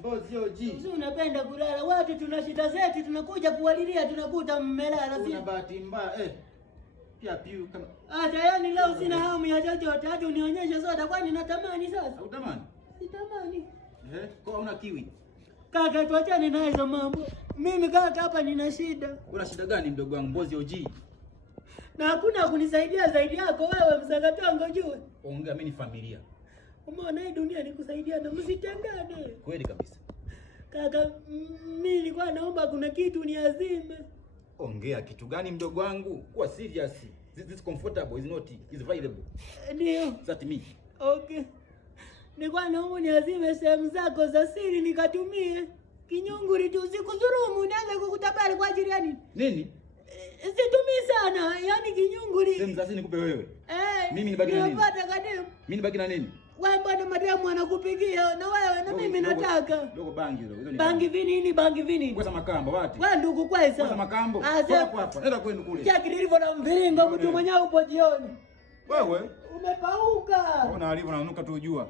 Mbozi OG. Sisi unapenda kulala. Watu tuna shida zetu tunakuja kuwalilia tunakuta mmelala sisi. Una bahati mbaya Pia piu kama hata yani leo sina hamu ya chochote. Hata unionyeshe soda kwani natamani sasa. Utamani? Sitamani. Kwa una kiwi. Kaka tuachane na hizo mambo. Mimi kaka hapa nina shida. Una shida gani mdogo wangu Mbozi OG? Na hakuna kunisaidia zaidi yako wewe msagatongo juu. Ongea mimi ni familia. Umeona hii dunia ni kusaidiana, msitengane. Kweli kabisa. Kaka mimi nilikuwa naomba kuna kitu niazime. Ongea kitu gani mdogo wangu? Kuwa serious. This comfortable is not is available. Ndio. That me. Okay. Nilikuwa naomba niazime sehemu zako za siri nikatumie. Kinyunguri tu sikudhurumu nianze kukutabari kwa ajili ya nini? Nini? Situmii sana, yani kinyunguri. Sehemu za siri nikupe wewe. Mimi nibaki na nini? Napata kadem. Mimi nibaki na nini? Wewe bwana mademu anakupigia na wewe na mimi nataka. Dogo bangi hilo. Hizo ni bangi vinini bangi vinini? Kwesa makambo wapi? Wewe ndugu kwesa. Kwesa makambo. Hapa. Nenda kwenu kule. Chaki nilivyo na mviringo mtu mwenyewe upo jioni. Wewe Umepauka. Ona alivyo nanuka tu ujua.